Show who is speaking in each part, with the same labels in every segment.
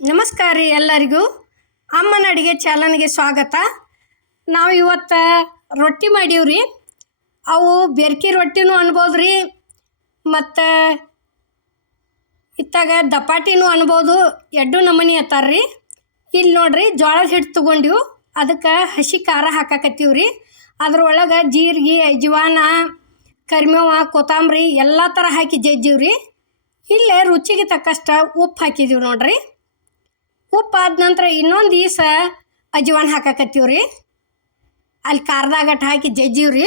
Speaker 1: ನಮಸ್ಕಾರ ರೀ ಎಲ್ಲರಿಗೂ. ಅಮ್ಮನ ಅಡುಗೆ ಚಾನಲ್ಗೆ ಸ್ವಾಗತ. ನಾವು ಇವತ್ತು ರೊಟ್ಟಿ ಮಾಡೀವ್ರಿ ಅವು ಬೆರ್ಕಿ ರೊಟ್ಟಿನೂ ಅನ್ಬೋದು ರೀ. ಮತ್ತು ಇತ್ತಾಗ ದಪಾಟಿನೂ ಅನ್ಬೋದು. ಎಡ್ಡು ನಮೂನಿ ರೀ. ಇಲ್ಲಿ ನೋಡ್ರಿ ಜೋಳದ ಹಿಟ್ಟು ತೊಗೊಂಡಿವು. ಅದಕ್ಕೆ ಹಸಿ ಖಾರ ಹಾಕಾಕತ್ತೀವಿ ರೀ. ಅದ್ರೊಳಗೆ ಜೀರಿಗೆ, ಅಜ್ವಾನ ಕರಿಮೇವ ಕೊತ್ತಂಬರಿ ಎಲ್ಲ ಥರ ಹಾಕಿ ಜಜ್ಜೀವಿ ರೀ. ಇಲ್ಲೇ ರುಚಿಗೆ ತಕ್ಕಷ್ಟು ಉಪ್ಪು ಹಾಕಿದೀವಿ ನೋಡ್ರಿ. ಉಪ್ಪು ಆದ ನಂತರ ಇನ್ನೊಂದು ದಿವಸ ಅಜ್ವಾನ ಹಾಕಾಕತ್ತೀವಿ ರೀ ಅಲ್ಲಿ ಖಾರದಾಗಟ್ಟು ಹಾಕಿ ಜಜ್ಜೀವಿ ರೀ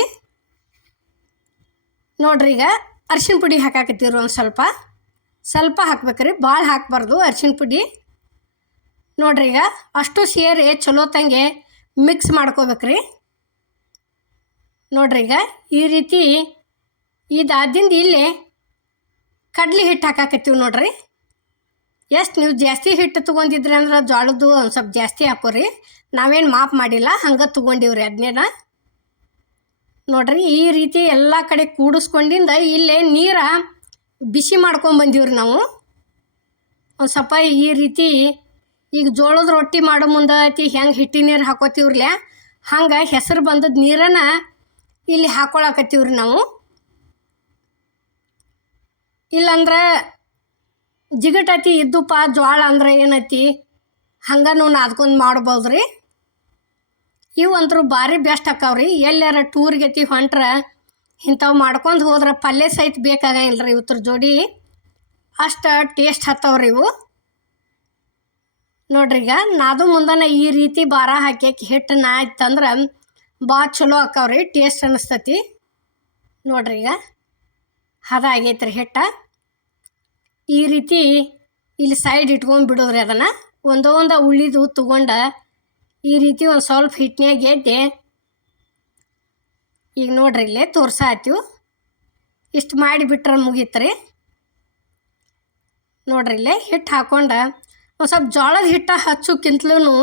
Speaker 1: ನೋಡ್ರಿ ಈಗ ಅರ್ಶಿಣ ಪುಡಿ ಹಾಕಾಕತ್ತೀವಿ ರೀ ಒಂದು ಸ್ವಲ್ಪ. ಸ್ವಲ್ಪ ಹಾಕ್ಬೇಕ್ರಿ ಭಾಳ ಹಾಕಬಾರ್ದು ಅರ್ಶಿಣ ಪುಡಿ. ನೋಡ್ರಿ ಈಗ ಅಷ್ಟು ಸೇರಿ ಚಲೋ ತಂಗೆ ಮಿಕ್ಸ್ ಮಾಡ್ಕೋಬೇಕ್ರಿ. ನೋಡ್ರಿ ಈಗ ಈ ರೀತಿ ಇದಾದಿಂದ ಇಲ್ಲಿ ಕಡ್ಲಿ ಹಿಟ್ಟು ಹಾಕಾಕತ್ತೀವಿ ನೋಡ್ರಿ. ಎಷ್ಟು ನೀವು ಜಾಸ್ತಿ ಹಿಟ್ಟು ತೊಗೊಂಡಿದ್ರಿ ಅಂದ್ರೆ ಜೋಳದ್ದು ಒಂದು ಸ್ವಲ್ಪ ಜಾಸ್ತಿ ಹಾಕೋರಿ. ನಾವೇನು ಮಾಪ್ ಮಾಡಿಲ್ಲ, ಹಂಗೆ ತೊಗೊಂಡಿವ್ರಿ ಅದನ್ನೇನ ನೋಡ್ರಿ, ಈ ರೀತಿ ಎಲ್ಲ ಕಡೆ ಕೂಡಿಸ್ಕೊಂಡಿಂದ ಇಲ್ಲೇ ನೀರ ಬಿಸಿ ಮಾಡ್ಕೊಂಡು ಬಂದೀವ್ರಿ ನಾವು. ಒಂದು ಸ್ವಲ್ಪ ಈ ರೀತಿ ಈಗ ಜೋಳದ ರೊಟ್ಟಿ ಮಾಡೋ ಮುಂದೆ ಐತಿ, ಹೆಂಗೆ ಹಿಟ್ಟಿ ನೀರು ಹಾಕೋತೀವ್ರಲ್ಲ ಹಂಗೆ ಹೆಸರು ಬಂದದ ನೀರನ್ನು ಇಲ್ಲಿ ಹಾಕೊಳಕತ್ತೀವ್ರಿ ನಾವು. ಇಲ್ಲಂದ್ರೆ ಜಿಗಟತಿ ಇದ್ದುಪ್ಪ ಜ್ವಾಳ ಅಂದ್ರೆ ಏನೈತಿ? ಹಂಗೆ ನಾವು ನಾದ್ಕೊಂಡು ಮಾಡ್ಬೋದು ರೀ ಇವು ಅಂತೂ ಭಾರಿ ಬೆಸ್ಟ್ ಆಕಾವ್ರಿ ಎಲ್ಲಾರ ಟೂರ್ಗೆತಿ ಹೊಂಟ್ರೆ ಇಂಥವು ಮಾಡ್ಕೊಂಡು ಹೋದ್ರೆ ಪಲ್ಯ ಸಹಿತ ಬೇಕಾಗಂಗಿಲ್ಲ ರೀ ಇವತ್ತರ ಜೋಡಿ. ಅಷ್ಟು ಟೇಸ್ಟ್ ಹತ್ತವ್ರಿ ಇವು. ನೋಡ್ರಿ ಈಗ ನಾದು ಮುಂದನ ಈ ರೀತಿ ಬಾರ ಹಾಕಿ ಹಿಟ್ಟು ನಾಯ್ತಂದ್ರೆ ಭಾಳ ಚಲೋ ಆಕಾವ್ರಿ ಟೇಸ್ಟ್ ಅನಿಸ್ತತಿ. ನೋಡ್ರಿ ಈಗ. ಹದ ಆಗೈತ್ರಿ ಹಿಟ್ಟ. ಈ ರೀತಿ ಇಲ್ಲಿ ಸೈಡ್ ಇಟ್ಕೊಂಡು ಬಿಡೋದ್ರಿ ಅದನ್ನು. ಒಂದು ಉಳಿದು ತಗೊಂಡ ಈ ರೀತಿ ಒಂದು ಸ್ವಲ್ಪ ಹಿಟ್ಟಿನಾಗ ಎದ್ದೆ. ಈಗ ನೋಡ್ರಿ ಇಲ್ಲೇ ತೋರ್ಸಾತೀವಿ ಇಷ್ಟು ಮಾಡಿಬಿಟ್ರೆ ಮುಗೀತ್ರಿ. ನೋಡ್ರಿ ಇಲ್ಲೇ ಹಿಟ್ಟು ಹಾಕ್ಕೊಂಡು ಒಂದು ಸ್ವಲ್ಪ ಜೋಳದ ಹಿಟ್ಟು ಹಚ್ಚೋಕ್ಕಿಂತಲೂ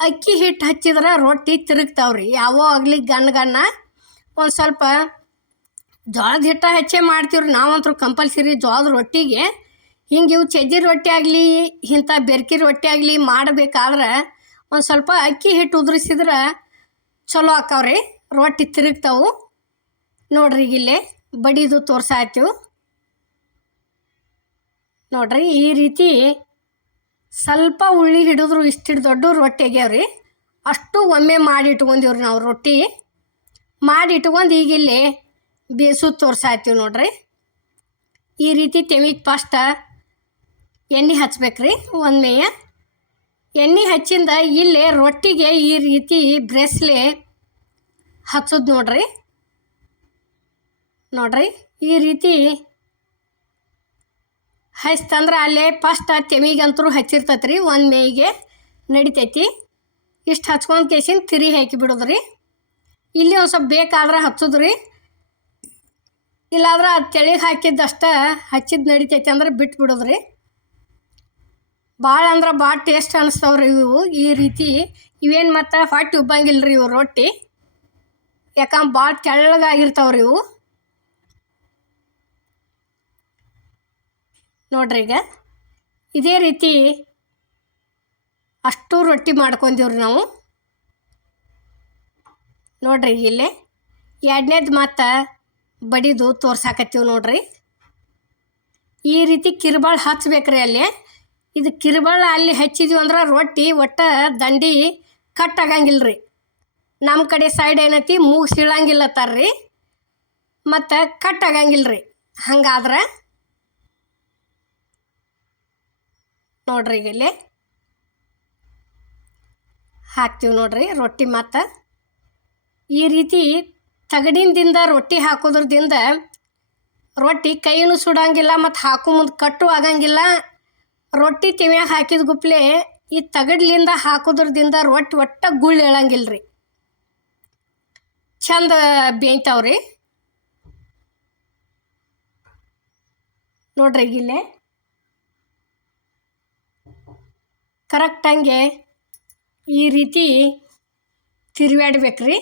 Speaker 1: ಅಕ್ಕಿ ಹಿಟ್ಟು ಹಚ್ಚಿದ್ರೆ ರೊಟ್ಟಿ ತಿರುಗ್ತಾವ್ರಿ. ಯಾವೋ ಆಗಲಿ ಗಣ್ಣ ಗಣ್ಣ ಒಂದು ಸ್ವಲ್ಪ ಜೋಳದ ಹಿಟ್ಟ ಹೆಚ್ಚೇ ಮಾಡ್ತೀವ್ರಿ ನಾವಂತೂ ಕಂಪಲ್ಸರಿ ಜೋಳದ ರೊಟ್ಟಿಗೆ. ಹಿಂಗೆ ಇವು ಚಜ್ಜಿ ರೊಟ್ಟಿ ಆಗಲಿ, ಇಂಥ ಬೆರ್ಕಿ ರೊಟ್ಟಿ ಆಗಲಿ ಮಾಡಬೇಕಾದ್ರೆ ಒಂದು ಸ್ವಲ್ಪ ಅಕ್ಕಿ ಹಿಟ್ಟು ಉದುರಿಸಿದ್ರೆ ಚಲೋ ಆಕಾವ್ರಿ ರೊಟ್ಟಿ ತಿರುಗ್ತಾವು. ನೋಡ್ರಿ ಈಗ ಇಲ್ಲೇ ಬಡಿದು ತೋರ್ಸಾತೀವಿ ನೋಡ್ರಿ ಈ ರೀತಿ ಸ್ವಲ್ಪ ಉಳ್ಳಿ ಹಿಡಿದ್ರು ಇಷ್ಟಿಟ್ಟು ದೊಡ್ಡ ರೊಟ್ಟಿ ಆಗ್ಯಾವ್ರಿ. ಅಷ್ಟು ಒಮ್ಮೆ ಮಾಡಿ ಇಟ್ಕೊಂಡಿವ್ರಿ ನಾವು ರೊಟ್ಟಿ. ಮಾಡಿ ಇಟ್ಕೊಂಡು ಈಗ ಬೇಸು ತೋರ್ಸಾತೀವಿ ನೋಡ್ರಿ. ಈ ರೀತಿ ತೆಮಿಗೆ ಫಸ್ಟ ಎಣ್ಣೆ ಹಚ್ಬೇಕ್ರಿ, ಒಂದು ಮೇಯ. ಎಣ್ಣೆ ಹಚ್ಚಿಂದ ಇಲ್ಲಿ ರೊಟ್ಟಿಗೆ ಈ ರೀತಿ ಬ್ರೆಸ್ಲೆ ಹಚ್ಚೋದು ನೋಡ್ರಿ. ನೋಡ್ರಿ, ಈ ರೀತಿ ಹಚ್ತಂದ್ರೆ ಅಲ್ಲೇ ಫಸ್ಟ್ ತೆಮಿಗಂತರೂ ಹಚ್ಚಿರ್ತೈತೆ ರೀ ಒಂದು ಮೇಯ್ಗೆ ನಡಿತೈತಿ. ಇಷ್ಟು ಹಚ್ಕೊಂಡು ಕೇಸಿನ ತಿರಿ ಹಾಕಿ ಬಿಡೋದ್ರಿ. ಇಲ್ಲಿ ಒಂದು ಸ್ವಲ್ಪ ಬೇಕಾದ್ರೆ ಹಚ್ಚೋದ್ರಿ. ಇಲ್ಲಾದ್ರೆ ಅದು ತೆಳಿಗೆ ಹಾಕಿದ್ದಷ್ಟ ಹಚ್ಚಿದ್ದು ನಡಿತೈತಿ ಅಂದ್ರೆ ಬಿಟ್ಟು ಬಿಡೋದ್ರಿ ಭಾಳ ಅಂದ್ರೆ ಭಾಳ ಟೇಸ್ಟ್ ಅನಿಸ್ತಾವ್ರಿ ಇವು. ಈ ರೀತಿ ಇವೇನು ಮತ್ತು ಹೊಟ್ಟೆ ಉಬ್ಬಂಗಿಲ್ಲ ರೀ ಇವು ರೊಟ್ಟಿ. ಯಾಕಂದ್ರೆ ಭಾಳ ತೆಳ್ಳಗಾಗಿರ್ತಾವ್ರಿ ಇವು. ನೋಡ್ರಿ ಈಗ. ಇದೇ ರೀತಿ ಅಷ್ಟು ರೊಟ್ಟಿ ಮಾಡ್ಕೊಂಡೀವ್ರಿ ನಾವು. ನೋಡ್ರಿ ಇಲ್ಲಿ. ಎರಡನೇದು ಮತ್ತು ಬಡಿದು ತೋರ್ಸಾಕತ್ತೀವಿ ನೋಡ್ರಿ. ಈ ರೀತಿ ಕಿರುಬಾಳು ಹಚ್ಬೇಕ್ರಿ ಅಲ್ಲಿ. ಇದು ಕಿರುಬಾಳ ಅಲ್ಲಿ ಹಚ್ಚಿದ್ವಿ ಅಂದ್ರೆ ರೊಟ್ಟಿ ಒಟ್ಟ ದಂಡಿ ಕಟ್ ಆಗಂಗಿಲ್ಲ ರೀ ನಮ್ಮ ಕಡೆ ಸೈಡ್ ಏನೈತಿ, ಮೂಗು ತರ್ರಿ. ಮತ್ತು ಕಟ್ ಆಗಂಗಿಲ್ಲ ರೀ ಹಂಗಾದ್ರೆ ನೋಡ್ರಿ ಈಗ ಇಲ್ಲಿ. ಹಾಕ್ತೀವಿ ನೋಡ್ರಿ ರೊಟ್ಟಿ ಮತ್ತು. ಈ ರೀತಿ ತಗಡಿಂದಿಂದ ರೊಟ್ಟಿ ಹಾಕೋದ್ರದಿಂದ ರೊಟ್ಟಿ ಕೈನೂ ಸುಡಂಗಿಲ್ಲ ಮತ್ತು ಹಾಕೋ ಮುಂದೆ ಕಟ್ಟು ಆಗಂಗಿಲ್ಲ. ರೊಟ್ಟಿ ತಿಮ್ಯಾಗ ಹಾಕಿದ ಗುಪ್ಲೆ ಈ ತಗಡ್ಲಿಂದ ಹಾಕೋದ್ರದಿಂದ ರೊಟ್ಟಿ ಒಟ್ಟ ಗುಳ್ಳು ಹೇಳಂಗಿಲ್ಲ ರೀ ಚಂದ ಬೇಯ್ತಾವ್ರಿ. ನೋಡ್ರಿ ಈಗ ಕರೆಕ್ಟ್ ಕರೆಕ್ಟಂಗೆ ಈ ರೀತಿ ತಿರುವಾಡ್ಬೇಕ್ರಿ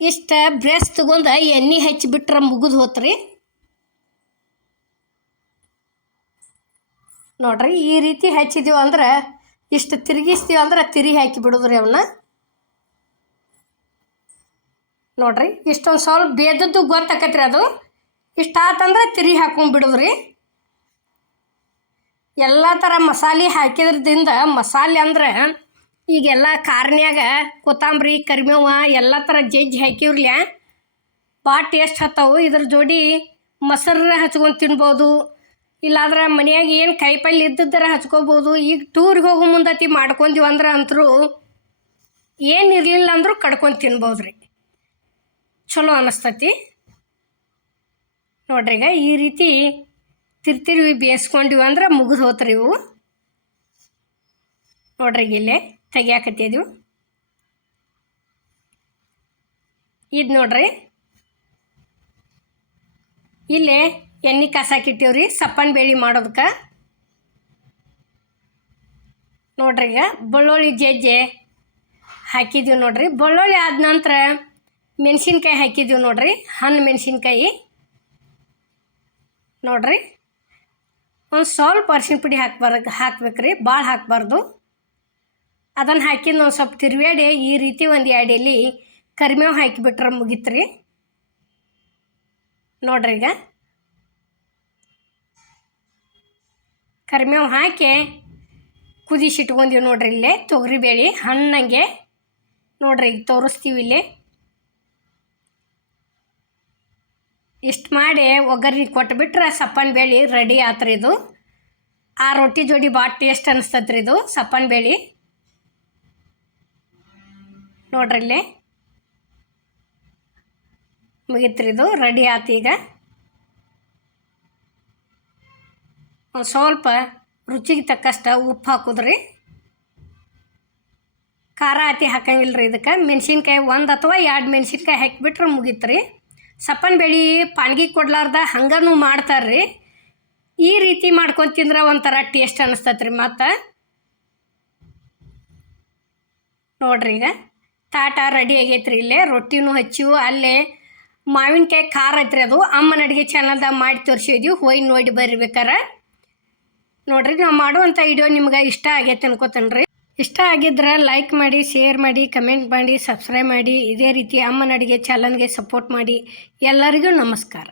Speaker 1: ಇಷ್ಟ ಬ್ರೆಸ್ ತಗೊಂಡು ಎಣ್ಣೆ ಹಚ್ಚಿಬಿಟ್ರೆ ಮುಗಿದು ಹೋತ್ರಿ. ನೋಡ್ರಿ, ಈ ರೀತಿ ಹಚ್ಚಿದೀವಿ ಅಂದ್ರೆ, ಇಷ್ಟು ತಿರುಗಿಸ್ತೀವಿ ಅಂದ್ರೆ ತಿರಿ ಹಾಕಿ ಬಿಡೋದ್ರಿ ಅವನ್ನ ನೋಡ್ರಿ, ಇಷ್ಟೊಂದು ಸ್ವಲ್ಪ ಬೇದದ್ದು ಗೊತ್ತಾಕತ್ರಿ ಅದು. ಇಷ್ಟ ಆತಂದ್ರೆ ತಿರಿ ಹಾಕೊಂಡ್ ಎಲ್ಲ ಥರ ಮಸಾಲೆ ಹಾಕಿದ್ರದಿಂದ ಮಸಾಲೆ ಅಂದ್ರೆ ಈಗೆಲ್ಲ ಕಾರ್ನ್ಯಾಗ ಕೊತ್ತಂಬರಿ ಕರಿಮೇವ ಎಲ್ಲ ಥರ ಜಜ್ಜಿ ಹಾಕಿವ್ರಲ್ಯ? ಭಾಳ ಟೇಸ್ಟ್ ಹತ್ತವು. ಇದ್ರ ಜೋಡಿ ಮೊಸರನ್ನ ಹಚ್ಕೊಂಡು ತಿನ್ಬೋದು. ಇಲ್ಲಾದ್ರೆ ಮನೆಯಾಗ ಏನು ಕಾಯಿಪಲ್ಲೆ ಇದ್ದಿದ್ದರ ಹಚ್ಕೋಬೋದು. ಈಗ ಟೂರ್ಗೆ ಹೋಗೋ ಮುಂದತಿ ಮಾಡ್ಕೊಂತೀವಿ ಅಂದ್ರೆ ಅಂತರೂ ಏನು ಇರಲಿಲ್ಲ ಅಂದರೂ ಕಡ್ಕೊಂಡು ತಿನ್ಬೋದು ರೀ ಚಲೋ ಅನ್ನಿಸ್ತತಿ ನೋಡ್ರಿ ಈಗ ಈ ರೀತಿ ತಿರ್ತಿರ್ವಿ ಬೇಯಿಸ್ಕೊಂಡಿವಿ ಅಂದ್ರೆ ಮುಗಿದು ಹೋತ್ರಿ ಇವು ನೋಡ್ರಿ ಇಲ್ಲೇ. ತೆಗಿಯಾಕತ್ತಿದ್ವು ಇದು ನೋಡ್ರಿ. ಇಲ್ಲೇ ಎಣ್ಣೆ ಕಾಸಾಕಿಟ್ಟಿವ್ರಿ ಸಪ್ಪನ್ ಬೇಳಿ ಮಾಡೋದಕ್ಕೆ ನೋಡ್ರಿ ಈಗ ಬೆಳ್ಳುಳ್ಳಿ ಜಜ್ಜೆ ಹಾಕಿದ್ದೀವಿ ನೋಡ್ರಿ. ಬೆಳ್ಳುಳ್ಳಿ ಆದ ನಂತರ ಮೆಣಸಿನ್ಕಾಯಿ ಹಾಕಿದ್ದೀವಿ ನೋಡ್ರಿ, ಹಣ್ಣು ಮೆಣಸಿನ್ಕಾಯಿ. ನೋಡ್ರಿ, ಒಂದು ಸ್ವಲ್ಪ ಅರ್ಶಿನ ಪುಡಿ ಹಾಕ್ಬಾರ ಹಾಕ್ಬೇಕ್ರಿ ಭಾಳ ಹಾಕಬಾರ್ದು. ಅದನ್ನು ಹಾಕಿದ್ದು ನಾವು ಸ್ವಲ್ಪ ತಿರುವೇಡಿ ಈ ರೀತಿ ಒಂದು ಎಲೆ ಕರಿಮೇವು ಹಾಕಿಬಿಟ್ರೆ ಮುಗಿತ್ರಿ. ನೋಡ್ರಿ ಈಗ. ಕರಿಮೇವು ಹಾಕಿ ಕುದಿಸಿಟ್ಕೊಂಡೀವಿ ನೋಡ್ರಿ ಇಲ್ಲೇ ತೊಗರಿಬೇಳೆ ಹಣ್ಣಂಗೆ. ನೋಡ್ರಿ ಈಗ ತೋರಿಸ್ತೀವಿ ಇಲ್ಲಿ. ಇಷ್ಟು ಮಾಡಿ ಒಗ್ಗರ್ಣೆ ಕೊಟ್ಬಿಟ್ರೆ ಸಪ್ಪನ ಬೇಳೆ ರೆಡಿ ಆತ್ರಿ ಇದು. ಆ ರೊಟ್ಟಿ ಜೋಡಿ ಭಾಳ ಟೇಸ್ಟ್ ಅನಿಸ್ತತ್ರಿ ಇದು, ಸಪ್ಪನ ಬೇಳೆ. ನೋಡ್ರಿ ಇಲ್ಲಿ. ಮುಗೀತ್ರಿ ಇದು ರೆಡಿ ಆತು ಈಗ. ಒಂದು ಸ್ವಲ್ಪ ರುಚಿಗೆ ತಕ್ಕಷ್ಟು ಉಪ್ಪು ಹಾಕುದ್ರಿ. ಖಾರ ಆತಿ ಹಾಕಂಗಿಲ್ಲ ರೀ ಇದಕ್ಕೆ. ಮೆಣಸಿನ್ಕಾಯಿ ಒಂದು ಅಥವಾ ಎರಡು ಮೆಣಸಿನ್ಕಾಯಿ ಹಾಕಿಬಿಟ್ರೆ ಮುಗೀತ್ರಿ. ಸಪ್ಪನ ಬೆಳಿ ಪಾನ್ಗಿ ಕೊಡ್ಲಾರ್ದ ಹಂಗನೂ ಮಾಡ್ತಾರ್ರಿ. ಈ ರೀತಿ ಮಾಡ್ಕೊಂಡು ತಿಂದ್ರೆ ಒಂಥರ ಟೇಸ್ಟ್ ಅನ್ನಿಸ್ತತ್ರಿ ಮತ್ತು. ನೋಡ್ರಿ ಈಗ. ತಾಟ ರೆಡಿ ಆಗೈತ್ರಿ ಇಲ್ಲೇ. ರೊಟ್ಟಿನೂ ಹಚ್ಚಿವು. ಅಲ್ಲೇ ಮಾವಿನಕಾಯಿ ಖಾರ ಐತ್ರಿ ಅದು. ಅಮ್ಮನ ಅಡುಗೆ ಚಾನಲ್ದಾಗ ಮಾಡಿ ತೋರಿಸಿದ್ವಿ. ಹೋಗಿ ನೋಡಿ ಬರಿಬೇಕಾರ. ನೋಡ್ರಿ ನಾವು ಮಾಡುವಂಥ ವಿಡಿಯೋ ನಿಮ್ಗೆ ಇಷ್ಟ ಆಗೈತೆ ಅನ್ಕೋತೇನೆ ಇಷ್ಟ ಆಗಿದ್ರೆ ಲೈಕ್ ಮಾಡಿ ಶೇರ್ ಮಾಡಿ ಕಮೆಂಟ್ ಮಾಡಿ ಸಬ್ಸ್ಕ್ರೈಬ್ ಮಾಡಿ. ಇದೇ ರೀತಿ ಅಮ್ಮನ ಅಡುಗೆ ಚಾನಲ್ಗೆ ಸಪೋರ್ಟ್ ಮಾಡಿ. ಎಲ್ಲರಿಗೂ ನಮಸ್ಕಾರ.